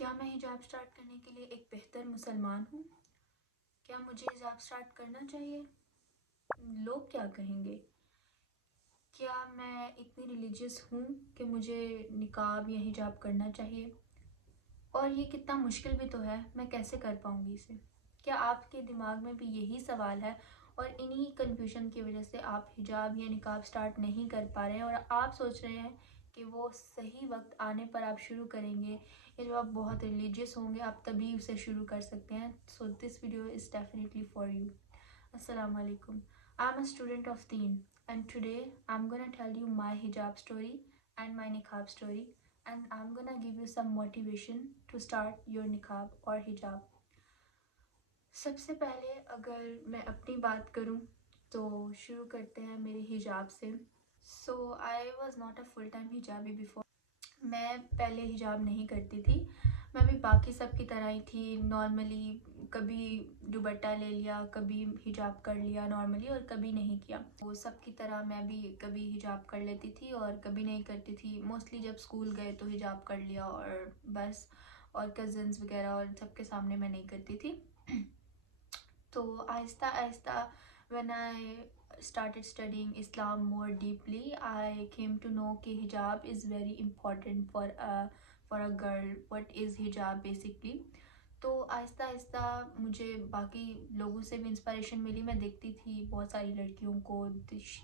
क्या मैं हिजाब स्टार्ट करने के लिए एक बेहतर मुसलमान हूँ? क्या मुझे हिजाब स्टार्ट करना चाहिए? लोग क्या कहेंगे? क्या मैं इतनी रिलीजियस हूँ कि मुझे निकाब या हिजाब करना चाहिए? और ये कितना मुश्किल भी तो है, मैं कैसे कर पाऊँगी इसे? क्या आपके दिमाग में भी यही सवाल है और इन्हीं कन्फ्यूजन की वजह से आप हिजाब या निकाब स्टार्ट नहीं कर पा रहे हैं और आप सोच रहे हैं कि वो सही वक्त आने पर आप शुरू करेंगे या जब आप बहुत रिलीजियस होंगे आप तभी उसे शुरू कर सकते हैं। So this video is definitely for you. Assalamu alaikum. I'm a student of Teen and today I'm gonna tell you my hijab story and my niqab story, and I'm gonna give you some motivation to start your niqab or hijab. सबसे पहले अगर मैं अपनी बात करूं तो शुरू करते हैं मेरे हिजाब से। So I was not a full time hijabi before. मैं पहले हिजाब नहीं करती थी, मैं भी बाकी सब की तरह ही थी। नॉर्मली कभी दुपट्टा ले लिया, कभी हिजाब कर लिया नॉर्मली, और कभी नहीं किया। वो सब की तरह मैं भी कभी हिजाब कर लेती थी और कभी नहीं करती थी। मोस्टली जब स्कूल गए तो हिजाब कर लिया और बस, और कज़न्स वगैरह और सबके सामने मैं नहीं करती थी। तो आहिस्ता आहिस्ता when I started studying Islam more deeply, I came to know कि hijab is very important for a girl. What is hijab basically? तो आहिस्ता आहिस्ता मुझे बाकी लोगों से भी इंस्पिरेशन मिली। मैं देखती थी बहुत सारी लड़कियों को,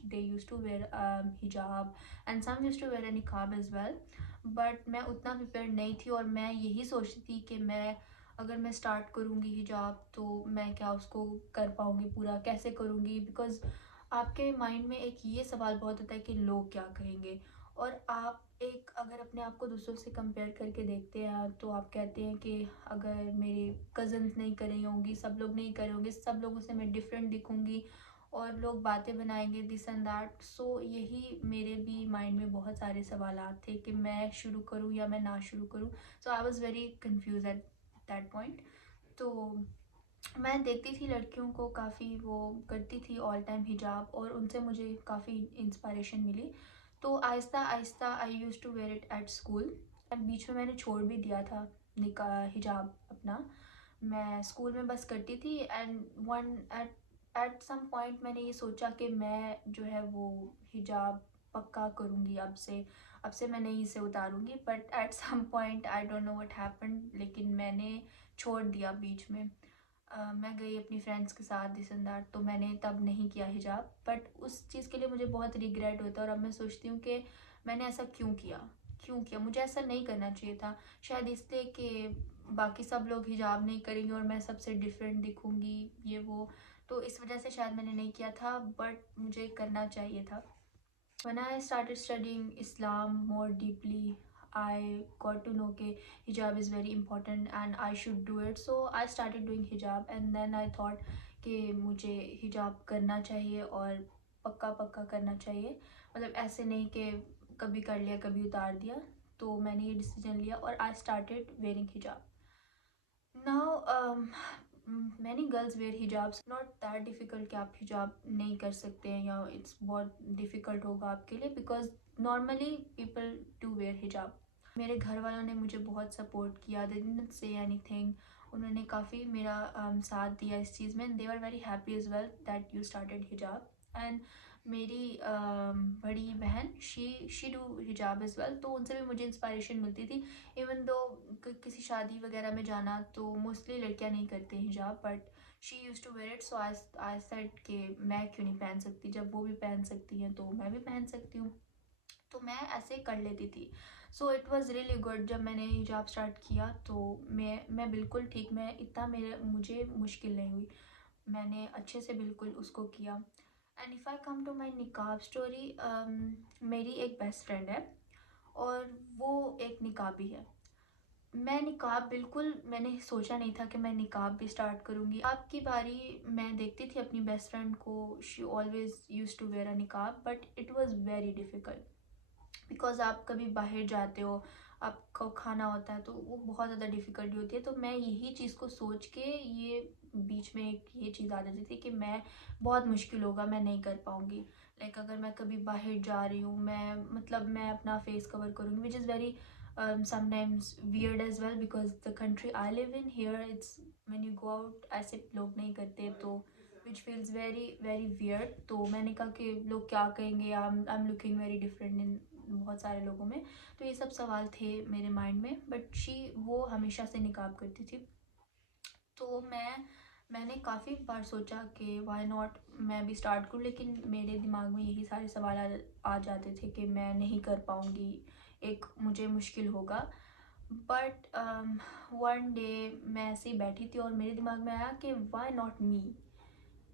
they use to wear hijab and some use to wear a niqab as well, but मैं उतना प्रिपेयर्ड नहीं थी और मैं यही सोचती थी कि मैं अगर मैं स्टार्ट करूँगी हिजाब तो मैं क्या उसको कर पाऊँगी पूरा, कैसे करूँगी? बिकॉज़ आपके माइंड में एक ये सवाल बहुत होता है कि लोग क्या कहेंगे, और आप एक अगर अपने आप को दूसरों से कंपेयर करके देखते हैं तो आप कहते हैं कि अगर मेरे कज़न्स नहीं कर रही होंगी, सब लोग नहीं कर रहे होंगे, सब लोगों से मैं डिफरेंट दिखूँगी और लोग बातें बनाएंगे दिस एंड दैट। सो यही मेरे भी माइंड में बहुत सारे सवालात थे कि मैं शुरू करूँ या मैं ना शुरू करूँ। So I was very confuse at that point. तो मैं देखती थी लड़कियों को, काफ़ी वो करती थी ऑल टाइम हिजाब, और उनसे मुझे काफ़ी इंस्पिरेशन मिली। तो आहिस्ता आहिस्ता I use to wear it at school. बीच में मैंने छोड़ भी दिया था निका हिजाब अपना। मैं स्कूल में बस करती थी and one at at some point मैंने ये सोचा कि मैं जो है वो हिजाब पक्का करूँगी अब से मैं नहीं इसे उतारूँगी। But at some point I don't know what happened, लेकिन मैंने छोड़ दिया बीच में। मैं गई अपनी फ्रेंड्स के साथ दिस एंड दैट, तो मैंने तब नहीं किया हिजाब। बट उस चीज़ के लिए मुझे बहुत रिग्रेट होता है और अब मैं सोचती हूँ कि मैंने ऐसा क्यों किया मुझे ऐसा नहीं करना चाहिए था। शायद इसलिए कि बाकी सब लोग हिजाब नहीं करेंगे और मैं सबसे डिफरेंट दिखूँगी, ये वो, तो इस वजह से शायद मैंने नहीं किया था, बट मुझे करना चाहिए था। When I started studying Islam more deeply, I got to know that hijab is very important and I should do it. So I started doing hijab and then I thought कि मुझे हिजाब करना चाहिए और पक्का पक्का करना चाहिए। मतलब ऐसे नहीं कि कभी कर लिया कभी उतार दिया। तो मैंने ये डिसीजन लिया और I started wearing hijab. Now many girls wear hijabs, not that difficult कि आप हिजाब नहीं कर सकते हैं या इट्स बहुत डिफ़िकल्ट होगा आपके लिए, because normally people do wear हिजाब। मेरे घर वालों ने मुझे बहुत सपोर्ट किया, दे डिडंट से एनीथिंग। उन्होंने काफ़ी मेरा साथ दिया इस चीज़ में। They were very happy as well that you started hijab. And मेरी बड़ी बहन she do hijab as well, तो उनसे भी मुझे इंस्पायरेशन मिलती थी। इवन दो किसी शादी वगैरह में जाना तो मोस्टली लड़कियां नहीं करते हिजाब, but she use to wear it. So I said कि मैं क्यों नहीं पहन सकती, जब वो भी पहन सकती हैं तो मैं भी पहन सकती हूँ। तो मैं ऐसे कर लेती थी। So it was really good. जब मैंने हिजाब स्टार्ट किया तो मैं बिल्कुल ठीक, मैं इतना मुझे मुश्किल नहीं हुई, मैंने अच्छे से बिल्कुल उसको किया। And if I come to my niqab story, मेरी एक बेस्ट फ्रेंड है और वो एक निकाबी है। मैं निकाब बिल्कुल मैंने सोचा नहीं था कि मैं निकाब भी स्टार्ट करूँगी। आपकी बारी मैं देखती थी अपनी बेस्ट फ्रेंड को, she always use to wear a niqab, but it was very difficult because आप कभी बाहर जाते हो, आपको खाना होता है, तो वो बहुत ज़्यादा डिफ़िकल्टी होती है। तो मैं यही चीज़ को सोच के ये बीच में एक ये चीज़ आ जाती थी कि मैं बहुत मुश्किल होगा, मैं नहीं कर पाऊँगी। लाइक अगर मैं कभी बाहर जा रही हूँ, मैं मतलब मैं अपना फेस कवर करूँगी, which is very sometimes weird as well, because the country I live in, here it's when you go out ऐसे लोग नहीं करते, तो which feels very very weird. तो मैंने कहा कि लोग क्या कहेंगे, I'm looking very different in बहुत सारे लोगों में. तो ये सब सवाल थे मेरे माइंड में. बट वो हमेशा से निकाब करती थी. तो मैंने काफ़ी बार सोचा कि वाई नॉट मैं भी स्टार्ट करूँ, लेकिन मेरे दिमाग में यही सारे सवाल आ जाते थे कि मैं नहीं कर पाऊँगी, एक मुझे मुश्किल होगा. बट वन डे मैं ऐसे ही बैठी थी और मेरे दिमाग में आया कि वाई नॉट मी.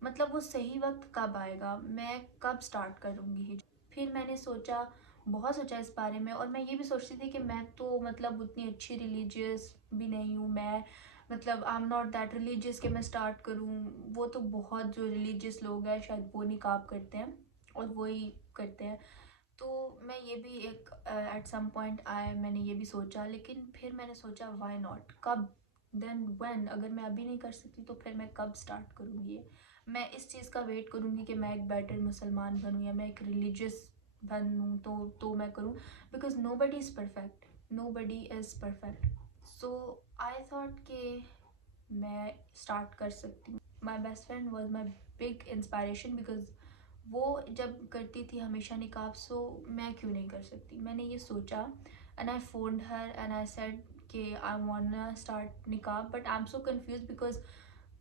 मतलब वो सही वक्त कब आएगा, मैं कब स्टार्ट करूँगी. फिर मैंने सोचा, बहुत सोचा इस बारे में. और मैं ये भी सोचती थी कि मैं तो मतलब उतनी अच्छी रिलीजियस भी नहीं हूँ. मैं मतलब I am not that religious कि मैं स्टार्ट करूँ. वो तो बहुत जो रिलीजियस लोग हैं शायद वो निकाब करते हैं और वही करते हैं. तो मैं ये भी एक एट सम पॉइंट मैंने ये भी सोचा. लेकिन फिर मैंने सोचा वाई नॉट, कब, देन व्हेन. अगर मैं अभी नहीं कर सकती तो फिर मैं कब स्टार्ट करूँगी. मैं इस चीज़ का वेट करूँगी कि मैं एक बेटर मुसलमान बनूँ या मैं एक रिलीजियस बनूँ तो मैं करूँ. Because nobody is perfect, nobody is perfect. So I thought कि मैं स्टार्ट कर सकती हूँ. My best friend was my big inspiration, because वो जब करती थी हमेशा निकाब, सो मैं क्यों नहीं कर सकती. मैंने ये सोचा and I phoned her and I said कि I want start niqab. But I am so confuse because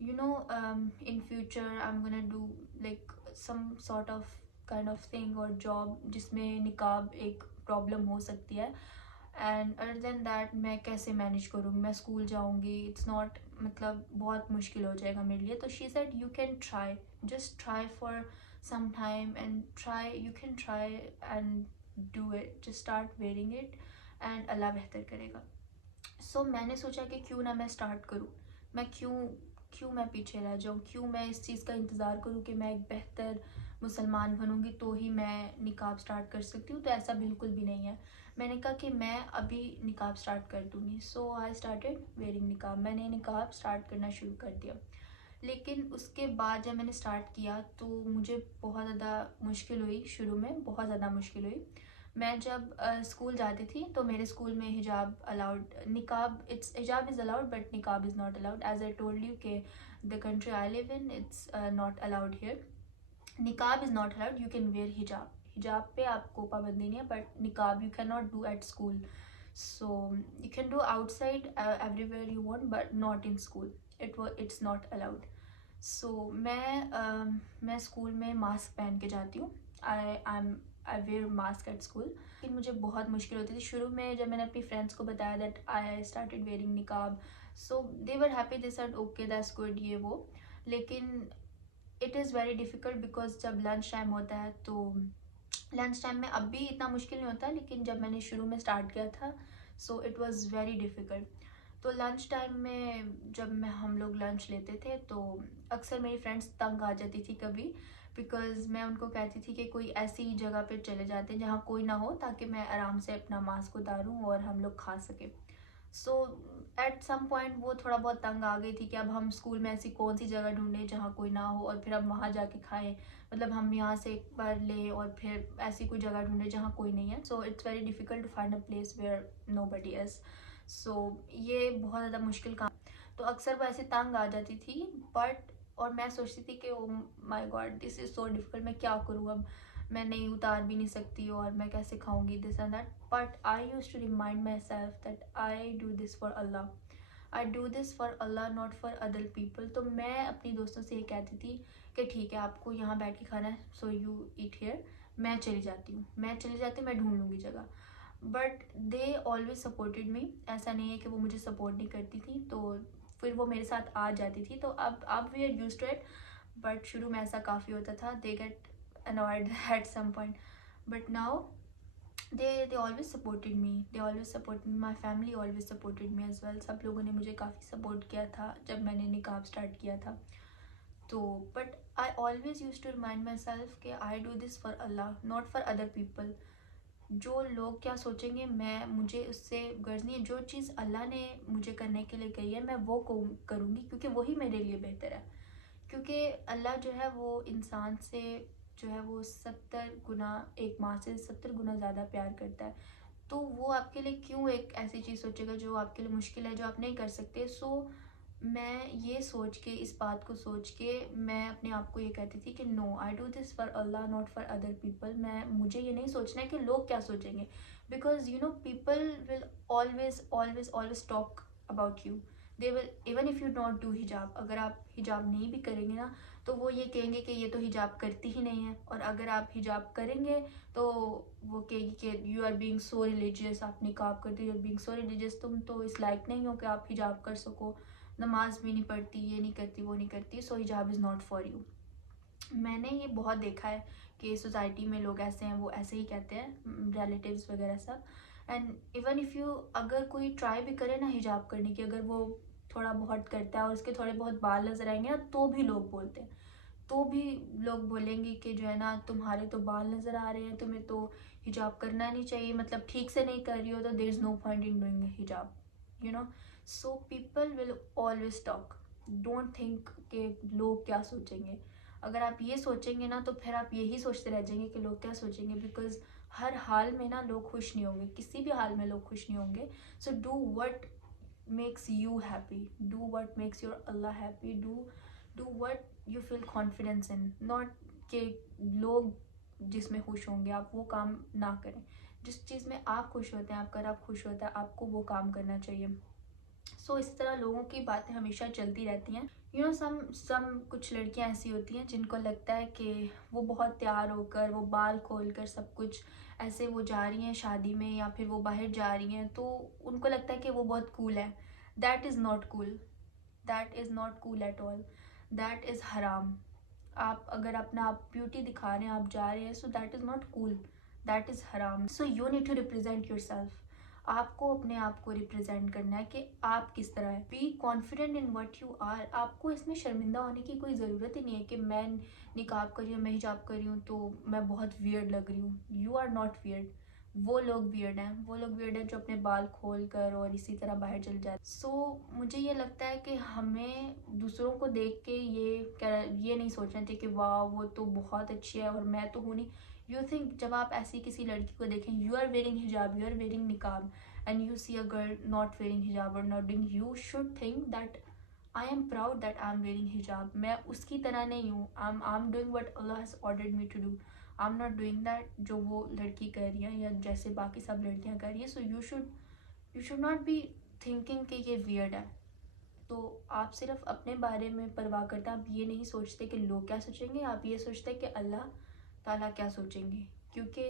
you know in future I'm gonna do like some sort of kind of thing or job जिसमें निकाब एक problem हो सकती है. And other than that मैं कैसे manage करूँगी, मैं school जाऊँगी, इट्स नॉट, मतलब बहुत मुश्किल हो जाएगा मेरे लिए. तो she said you can try, just try for some time and try, you can try and do it, just start wearing it and अल्लाह बेहतर करेगा. सो मैंने सोचा कि क्यों ना मैं स्टार्ट करूँ. मैं क्यों मैं पीछे रह जाऊँ, क्यों मैं इस चीज़ का इंतज़ार करूँ कि मैं एक बेहतर मुसलमान बनूँगी तो ही मैं निकाब स्टार्ट कर सकती हूँ. तो ऐसा बिल्कुल भी नहीं है. मैंने कहा कि मैं अभी निकाब स्टार्ट कर दूँगी. सो आई स्टार्टेड वेयरिंग निकाब. मैंने निकाब स्टार्ट करना शुरू कर दिया. लेकिन उसके बाद जब मैंने स्टार्ट किया तो मुझे बहुत ज़्यादा मुश्किल हुई. शुरू में बहुत ज़्यादा मुश्किल हुई. मैं जब स्कूल जाती थी तो मेरे स्कूल में hijab allowed, niqab, it's hijab is allowed but niqab is not allowed. As I told you के the country I live in it's not allowed here. Niqab is not allowed, you can wear hijab. हिजाब पे आपको पाबंदी नहीं है, but niqab you can not do at school. So you can do outside everywhere you want but not in school. It's not allowed. So मैं school में mask पहन के जाती हूँ. आई वेयर मास्क एट स्कूल. लेकिन मुझे बहुत मुश्किल होती थी शुरू में. जब मैंने अपनी फ्रेंड्स को बताया that I started wearing niqab, so they were happy, they said okay that's good, ये वो. लेकिन it is very difficult because जब लंच टाइम होता है तो लंच टाइम में अब भी इतना मुश्किल नहीं होता, लेकिन जब मैंने शुरू में स्टार्ट किया था so it was very difficult. तो लंच टाइम में जब हम लोग लंच लेते थे तो अक्सर मेरी फ्रेंड्स तंग आ जाती थी कभी, बिकॉज़ मैं उनको कहती थी कि कोई ऐसी जगह पे चले जाते हैं जहाँ कोई ना हो, ताकि मैं आराम से अपना मास्क उतारूँ और हम लोग खा सकें. सो एट सम पॉइंट वो थोड़ा बहुत तंग आ गई थी कि अब हम स्कूल में ऐसी कौन सी जगह ढूंढें जहाँ कोई ना हो और फिर हम वहाँ जाके खाएं. मतलब हम यहाँ से एक बार लें और फिर ऐसी कोई जगह ढूंढें जहाँ कोई नहीं है. So it's very difficult to find a place where nobody is. So ये बहुत ज़्यादा मुश्किल काम. तो अक्सर वो ऐसे तंग आ जाती थी. बट और मैं सोचती थी कि oh my God this is so difficult, मैं क्या करूँ अब, मैं नहीं उतार भी नहीं सकती और मैं कैसे खाऊंगी, this and that. But I use to remind myself that I do this for Allah. I do this for Allah, not for other people. तो मैं अपनी दोस्तों से ये कहती थी कि ठीक है आपको यहाँ बैठ के खाना है, सो यू ईट हेयर, मैं चली जाती हूँ, मैं ढूंढ लूँगी जगह. But they always supported me. ऐसा नहीं है कि वो मुझे सपोर्ट नहीं करती थी. तो फिर वो मेरे साथ आ जाती थी. तो अब we are use to it. But शुरू में ऐसा काफ़ी होता था. They get annoyed at some point, but now they always supported me. They always supported me. My family always supported me as well. सब लोगों ने मुझे काफ़ी सपोर्ट किया था जब मैंने निकाब स्टार्ट किया था. तो but I always use to remind myself कि I do this for Allah, not for other people. जो लोग क्या सोचेंगे, मुझे उससे गर्ज नहीं है. जो चीज़ अल्लाह ने मुझे करने के लिए कही है मैं वो करूँगी, क्योंकि वही मेरे लिए बेहतर है. क्योंकि अल्लाह जो है वो इंसान से जो है वो 70 गुना, एक माँ से 70 गुना ज़्यादा प्यार करता है. तो वो आपके लिए क्यों एक ऐसी चीज़ सोचेगा जो आपके लिए मुश्किल है, जो आप नहीं कर सकते। सो मैं ये सोच के, इस बात को सोच के मैं अपने आप को ये कहती थी कि no, I do this for Allah, not for other people. मुझे ये नहीं सोचना है कि लोग क्या सोचेंगे, because you know people will always always always talk about you. They will, even if you not do हिजाब, अगर आप हिजाब नहीं भी करेंगे ना, तो वो ये कहेंगे कि ये तो हिजाब करती ही नहीं है। और अगर आप हिजाब करेंगे तो वो कहेगी कि you are being so religious, आप निकाब करते हो, you are being so religious, तुम तो इस लायक नहीं हो कि आप हिजाब कर सको, नमाज भी नहीं पढ़ती, ये नहीं करती, वो नहीं करती, सो हिजाब इज़ नॉट फॉर यू। मैंने ये बहुत देखा है कि सोसाइटी में लोग ऐसे हैं, वो ऐसे ही कहते हैं, रिलेटिव्स वगैरह सब। एंड इवन इफ़ यू, अगर कोई ट्राई भी करे ना हिजाब करने की, अगर वो थोड़ा बहुत करता है और उसके थोड़े बहुत बाल नजर आएंगे ना, तो भी लोग बोलते हैं, तो भी लोग बोलेंगे कि जो है ना, तुम्हारे तो बाल नज़र आ रहे हैं, तुम्हें तो हिजाब करना नहीं चाहिए, मतलब ठीक से नहीं कर रही हो तो there is no point in doing hijab, you know. So people will always talk, don't think कि लोग क्या सोचेंगे। अगर आप ये सोचेंगे ना, तो फिर आप यही सोचते रह जाएंगे कि लोग क्या सोचेंगे, बिकॉज हर हाल में ना लोग खुश नहीं होंगे, किसी भी हाल में लोग खुश नहीं होंगे। So do what makes you happy, do what makes your Allah happy, do what you feel confidence in, not कि लोग जिसमें खुश होंगे आप वो काम ना करें। जिस चीज़ में आप खुश होते हैं, आपका रब खुश होता है, आपको वो काम करना चाहिए। सो इस तरह लोगों की बातें हमेशा चलती रहती हैं। यू नो सम कुछ लड़कियां ऐसी होती हैं जिनको लगता है कि वो बहुत तैयार होकर, वो बाल खोल कर, सब कुछ ऐसे वो जा रही हैं शादी में या फिर वो बाहर जा रही हैं, तो उनको लगता है कि वो बहुत कूल है। That is not cool, that is not cool at all, that is हराम। आप अगर अपना आप ब्यूटी दिखा रहे हैं, आप जा रहे हैं, so that is not cool, that is हराम। So you need to represent yourself. आपको अपने आप को रिप्रेजेंट करना है कि आप किस तरह है। Be confident in what you are. आपको इसमें शर्मिंदा होने की कोई ज़रूरत ही नहीं है कि मैं निकाब कर रही हूँ, मैं हिजाब कर रही हूँ तो मैं बहुत वियर्ड लग रही हूँ। You are not weird. वो लोग वियर्ड हैं, वो लोग वियर्ड हैं जो अपने बाल खोल कर और इसी तरह बाहर चल जाते। सो मुझे ये लगता है कि हमें दूसरों को देख के ये नहीं सोचना चाहिए कि वाह वो तो बहुत अच्छी है और मैं तो हूँ नहीं। यू थिंक, जब आप ऐसी किसी लड़की को देखें, you are wearing hijab, you are wearing niqab, and you see a girl not wearing hijab or not doing, you should think that I am proud that I am wearing hijab. मैं उसकी तरह नहीं हूँ, I'm doing what Allah has ordered me to do. I'm not doing that जो वो लड़की कर रही है या जैसे बाकी सब लड़कियाँ कर रही है। So you should not be thinking कि ये weird है। तो आप सिर्फ अपने बारे में परवाह करते हैं, आप ये नहीं सोचते कि लोग क्या सोचेंगे, आप ये सोचते हैं कि अल्लाह ताला क्या सोचेंगे। क्योंकि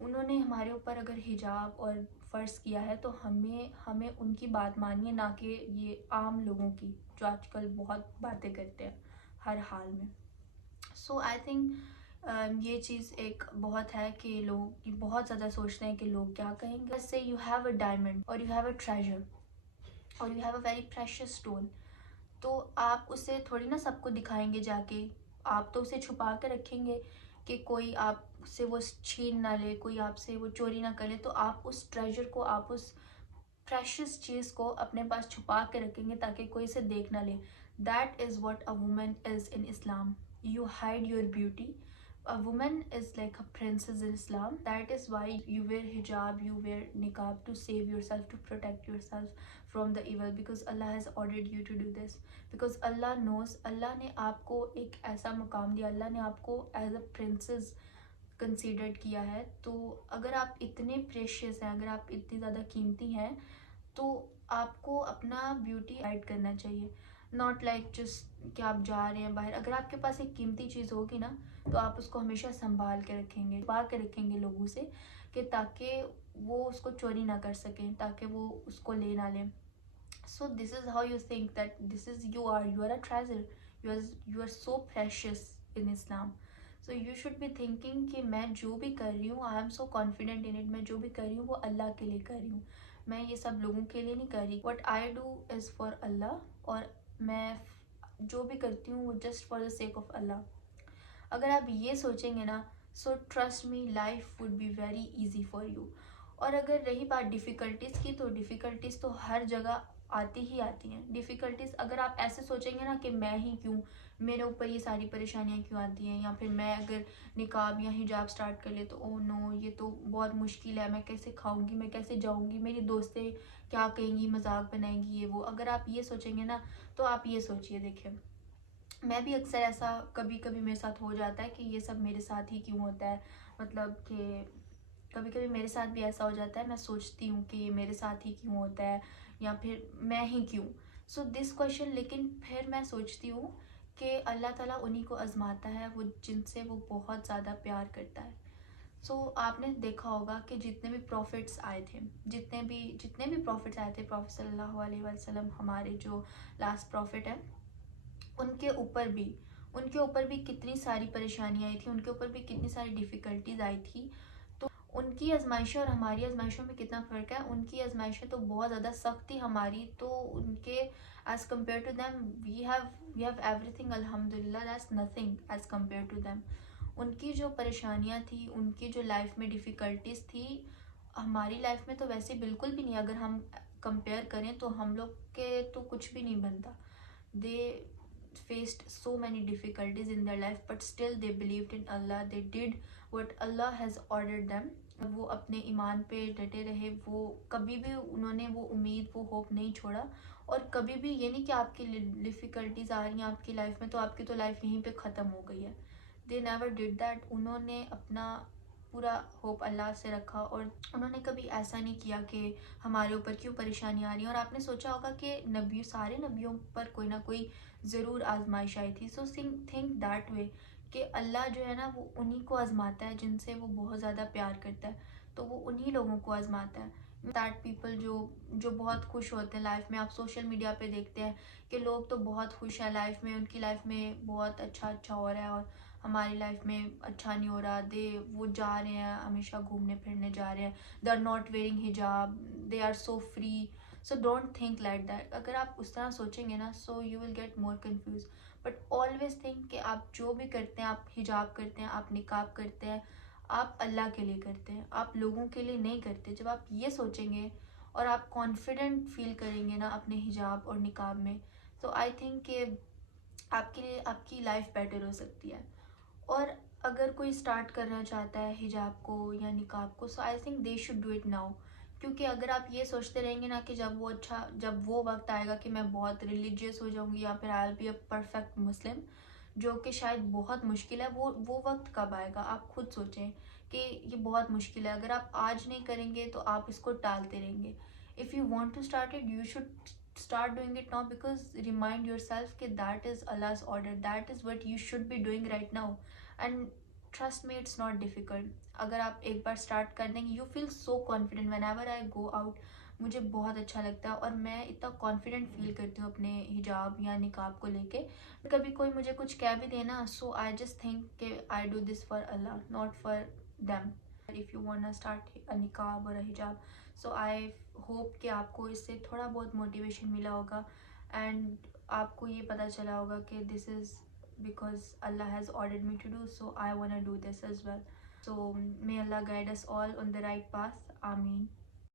उन्होंने हमारे ऊपर अगर हिजाब और फ़र्ज़ किया है तो हमें उनकी बात मानिए, ना कि ये आम लोगों की जो आजकल बहुत बातें करते हैं हर हाल में। सो आई थिंक ये चीज़ एक बहुत है कि लोग बहुत ज़्यादा सोचते हैं कि लोग क्या कहेंगे। जैसे यू हैव अ डायमंड और यू हैव अ ट्रेजर और you have a very precious stone, तो आप उसे थोड़ी ना सबको दिखाएंगे जाके, आप तो उसे छुपा के रखेंगे कि कोई आपसे वो छीन ना ले, कोई आपसे वो चोरी ना कर ले। तो आप उस ट्रेजर को, आप उस प्रेशियस चीज़ को अपने पास छुपा के रखेंगे ताकि कोई इसे देख ना ले। That is what a woman is in Islam. You hide your beauty. A woman is like a princess in Islam. That is why you wear hijab, you wear niqab to save yourself, to protect yourself from the evil, because Allah has ordered you to do this. Because Allah knows, Allah ने आपको एक ऐसा मुकाम दिया, अल्लाह ने आपको as a princess considered किया है। तो अगर आप इतने प्रेशियस हैं, अगर आप इतनी ज़्यादा कीमती हैं, तो आपको अपना ब्यूटी हाइड करना चाहिए। नॉट लाइक जस्ट कि आप जा रहे हैं बाहर, अगर आपके पास एक कीमती चीज़ होगी ना, तो आप उसको हमेशा संभाल के रखेंगे, छुपा के रखेंगे लोगों से, कि ताकि वो उसको चोरी ना कर सकें, ताकि वो उसको ले ना लें। So this is how you think that this is you are a treasure, you are so precious in Islam. So you should be thinking कि मैं जो भी कर रही हूँ, I am so confident in it, मैं जो भी कर रही हूँ वो अल्लाह के लिए कर रही हूँ, मैं ये सब लोगों के लिए नहीं कर रही। What I do is for Allah, और मैं जो भी करती हूँ वो just for the sake of Allah। अगर आप ये सोचेंगे ना, so trust me, life would be very easy for you. और अगर रही बात डिफ़िकल्टीज़ की, तो डिफ़िकल्टीज़ तो हर जगह आती ही आती हैं डिफ़िकल्टीज़। अगर आप ऐसे सोचेंगे ना कि मैं ही क्यों, मेरे ऊपर ये सारी परेशानियाँ क्यों आती हैं, या फिर मैं अगर निकाब या हिजाब स्टार्ट कर ले तो ओह नो ये तो बहुत मुश्किल है, मैं कैसे खाऊंगी, मैं कैसे जाऊंगी, मेरी दोस्तें क्या कहेंगी, मजाक बनाएंगी, ये वो। अगर आप ये सोचेंगे ना तो आप ये सोचिए, देखिए मैं भी अक्सर ऐसा कभी कभी मेरे साथ हो जाता है कि ये सब मेरे साथ ही क्यों होता है, मतलब कि कभी कभी मेरे साथ भी ऐसा हो जाता है, मैं सोचती हूँ कि ये मेरे साथ ही क्यों होता है, या फिर मैं ही क्यों। सो दिस क्वेश्चन, लेकिन फिर मैं सोचती हूँ कि अल्लाह ताला उन्हीं को आजमाता है वो जिनसे वो बहुत ज़्यादा प्यार करता है। सो आपने देखा होगा कि जितने भी प्रॉफिट्स आए थे, जितने भी प्रॉफिट्स आए थे, प्रॉफिट सल्लल्लाहु अलैहि वसल्लम हमारे जो लास्ट प्रॉफिट है, उनके ऊपर भी कितनी सारी परेशानी आई थी, उनके ऊपर भी कितनी सारी डिफ़िकल्टीज आई थी। तो उनकी आजमाइशें और हमारी आजमाइशों में कितना फ़र्क है, उनकी आजमाइशें तो बहुत ज़्यादा सख्त थी, हमारी तो उनके as compare to them we have everything, अल्हम्दुलिल्लाह, that's nothing as compare to them. उनकी जो परेशानियाँ थी, उनकी जो लाइफ में डिफ़िकल्टीज थी, हमारी लाइफ में तो वैसे बिल्कुल भी नहीं। अगर हम कंपेयर करें तो हम लोग के तो कुछ भी नहीं बनता। दे faced so many difficulties in their life, but still they believed in Allah, they did what Allah has ordered them। वो अपने ईमान पे डटे रहे, वो कभी भी उन्होंने वो उम्मीद, वो होप नहीं छोड़ा। और कभी भी ये नहीं कि आपकी डिफ़िकल्टीज आ रही हैं आपकी लाइफ में तो आपकी तो लाइफ यहीं पे ख़त्म हो गई है। They never did that. उन्होंने अपना पूरा होप अल्लाह से रखा, और उन्होंने कभी ऐसा नहीं किया कि हमारे ऊपर क्यों परेशानी आ रही है। और आपने सोचा होगा कि नबी, सारे नबियों पर कोई ना कोई ज़रूर आजमाइश आई थी। सो थिंक दैट वे कि अल्लाह जो है ना वो उन्हीं को आजमाता है जिनसे वो बहुत ज़्यादा प्यार करता है, तो वो उन्हीं लोगों को आजमाता है। दैट पीपल जो जो बहुत खुश होते हैं लाइफ में, आप सोशल मीडिया पे देखते हैं कि लोग तो बहुत खुश हैं लाइफ में, उनकी लाइफ में बहुत अच्छा हो रहा है, और हमारी लाइफ में अच्छा नहीं हो रहा। वो जा रहे हैं, हमेशा घूमने फिरने जा रहे हैं, दे आर नॉट वेयरिंग हिजाब, they are so free. So don't think like that. अगर आप उस तरह सोचेंगे ना, so you will get more confuse. But always think कि आप जो भी करते हैं, आप हिजाब करते हैं, आप निकाब करते हैं, आप अल्लाह के लिए करते हैं, आप लोगों के लिए नहीं करते। जब आप ये सोचेंगे और आप कॉन्फिडेंट फील करेंगे ना अपने हिजाब और निकाब में, तो आई थिंक कि आपके लिए आपकी लाइफ बेटर हो सकती है। और अगर कोई स्टार्ट करना चाहता है हिजाब को या निकाब को, so I think they should do it now. क्योंकि अगर आप ये सोचते रहेंगे ना कि जब वो वक्त आएगा कि मैं बहुत रिलीजियस हो जाऊंगी या फिर I will be a perfect Muslim, जो कि शायद बहुत मुश्किल है, वो वक्त कब आएगा आप खुद सोचें कि ये बहुत मुश्किल है। अगर आप आज नहीं करेंगे तो आप इसको टालते रहेंगे। If you want to start it, you should start doing it now, because remind yourself that that is Allah's order, that is what you should be doing right now, and trust me, it's not difficult। अगर आप एक बार start कर देंगे, you feel so confident. When ever I go out, मुझे बहुत अच्छा लगता है और मैं इतना कॉन्फिडेंट फील करती हूँ अपने हिजाब या निकाब को लेके। कभी कोई मुझे कुछ कह भी देना, सो आई जस्ट थिंक कि I do this for Allah, not for them. If you want start a niqab और हिजाब, सो आई होप कि आपको इससे थोड़ा बहुत मोटिवेशन मिला होगा, एंड आपको ये पता चला होगा कि this is because Allah has ordered me to do, so I want to do this as well। So may Allah guide us all on the right path, Ameen।